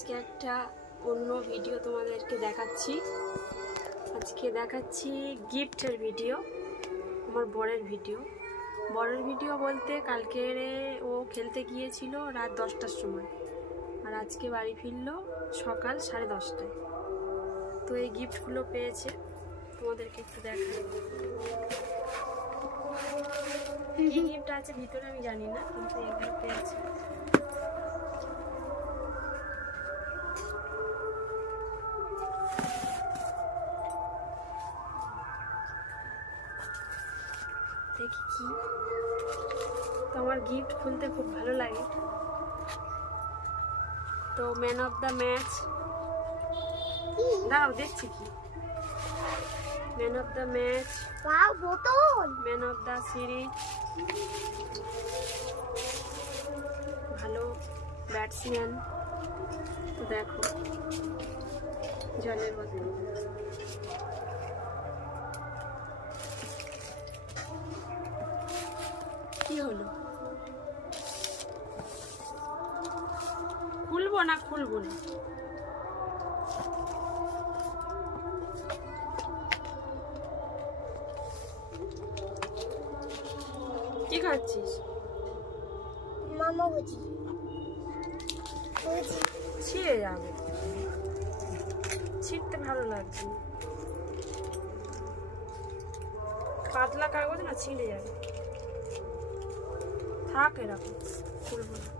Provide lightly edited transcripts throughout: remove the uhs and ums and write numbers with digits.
আজকে একটা অন্য ভিডিও তোমাদেরকে দেখাচ্ছি। আজকে দেখাচ্ছি গিফটের ভিডিও, আমার বরের ভিডিও বলতে কালকে ও খেলতে গিয়েছিল রাত 10টার সময়, আর আজকে বাড়ি ফিরলো সকাল 10:30টায়। তো এই গিফটগুলো পেয়েছে, তোমাদেরকে একটু দেখাই। কি গিফট আছে ভিতরে আমি জানি না, কিন্তু এগুলো পেয়েছে। দেখি কি, তো আমার গিফট খুলতে খুব ভালো লাগে। তো ম্যান অফ দ্য ম্যাচ, দাঁড়াও দেখছি কি, man of the match, man of the series, ভালো ব্যাটসম্যান। তো দেখো জলের বোতল, কি হলো, খুলবো না কি খাচ্ছিস? মামা বুঝি ছিঁড়ে যাবে, ছিঁড়তে ভালো লাগছে, পাতলা কাগজ না, ছিঁড়ে যাবে, থাক এরকম, খুলবো না।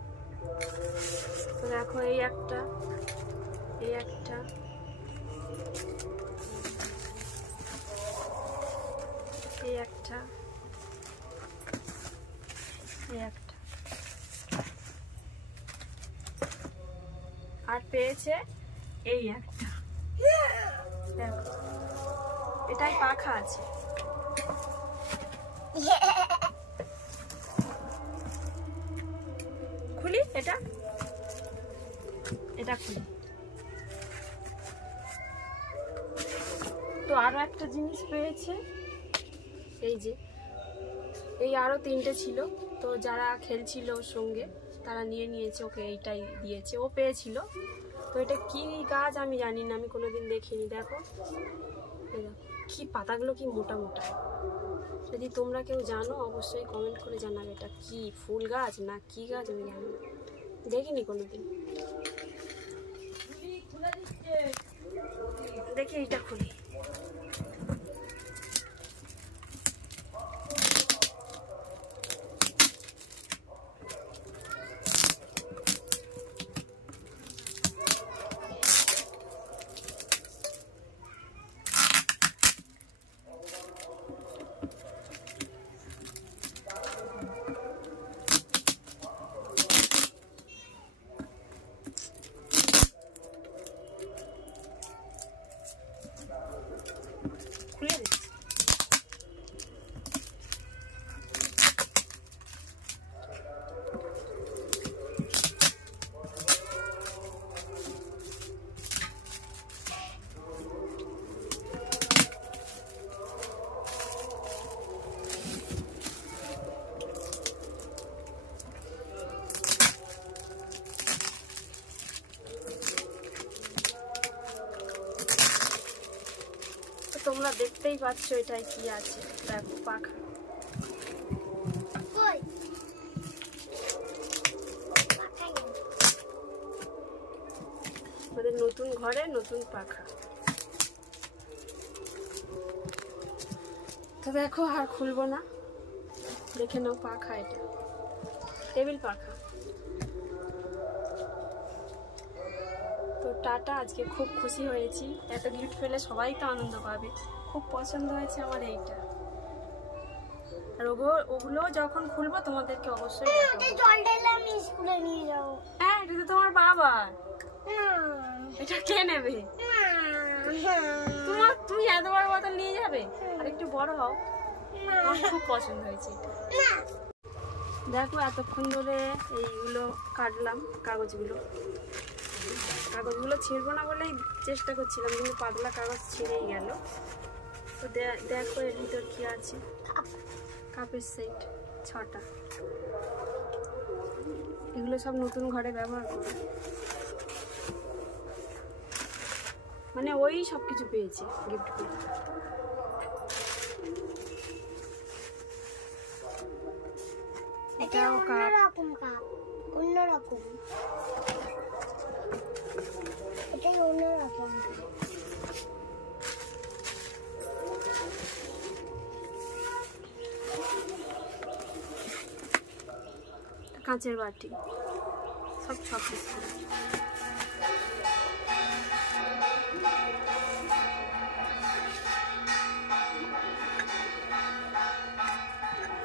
তো দেখো এই একটা, এই একটা, এই একটা, এই একটা, আর পেয়েছে এই একটা। দেখো এটাই পাখা আছে। খুলি এটা খুলি। তো আরো একটা জিনিস পেয়েছে, এই যে এই আরো 3টে ছিল, তো যারা খেলছিল ওর সঙ্গে তারা নিয়ে নিয়েছে, ওকে এইটাই দিয়েছে, ও পেয়েছিল। তো এটা কি গাছ আমি জানি না, আমি কোনোদিন দেখিনি। দেখো কি পাতাগুলো কি মোটা মোটা, যদি তোমরা কেউ জানো অবশ্যই কমেন্ট করে জানাবে এটা কি ফুল গাছ না কি গাছ, আমি জানি না, দেখিনি কোনোদিন। দেখি এটা খুলি। খুলে দিচ্ছি। তোমরা দেখতেই পাচ্ছ এটাই কি আছে, দেখো পাখা। আমাদের নতুন ঘরে নতুন পাখা। তো দেখো আর খুলবো না, দেখে নাও পাখা, এটা টেবিল পাখা। তো টাটা, আজকে খুব খুশি হয়েছি, এত গিফট পেলে সবাই তো আনন্দ পাবে। খুব পছন্দ হয়েছে আমার এইটা, আর ওগুলো যখন খুলবো তোমাদেরকে অবশ্যই হ্যাঁ, এটা তো তোমার বাবা, এটা কে নেবে? তুমি এত বড় বোতল নিয়ে যাবে? আর একটু বড় হও, আমার খুব পছন্দ হয়েছে। দেখো এতক্ষণ ধরে এইগুলো কাটলাম, কাগজগুলো ছিঁড়বো না বলেই চেষ্টা করছিলাম, কিন্তু পাতলা কাগজ ছিঁড়েই গেল। তো দেখো এর ভিতর কি আছে, কাপের সেট 6টা, এগুলো সব নতুন ঘরে ব্যবহার করো। মানে ওই সব কিছু পেয়েছে গিফট করে। এটা এটাও কাপ। অন্যরকম কাপ, অন্যরকম। এটা অন্যরকম। কাঁচের বাটি, সব 6 পিস করে।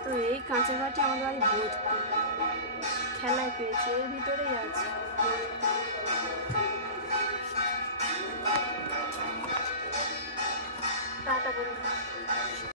তো এই কাঁচের বাটি আমাদের বাড়ি ভর্তি, খেলায় পেয়েছি, এর ভিতরেই আছে। টাটা বন্ধু।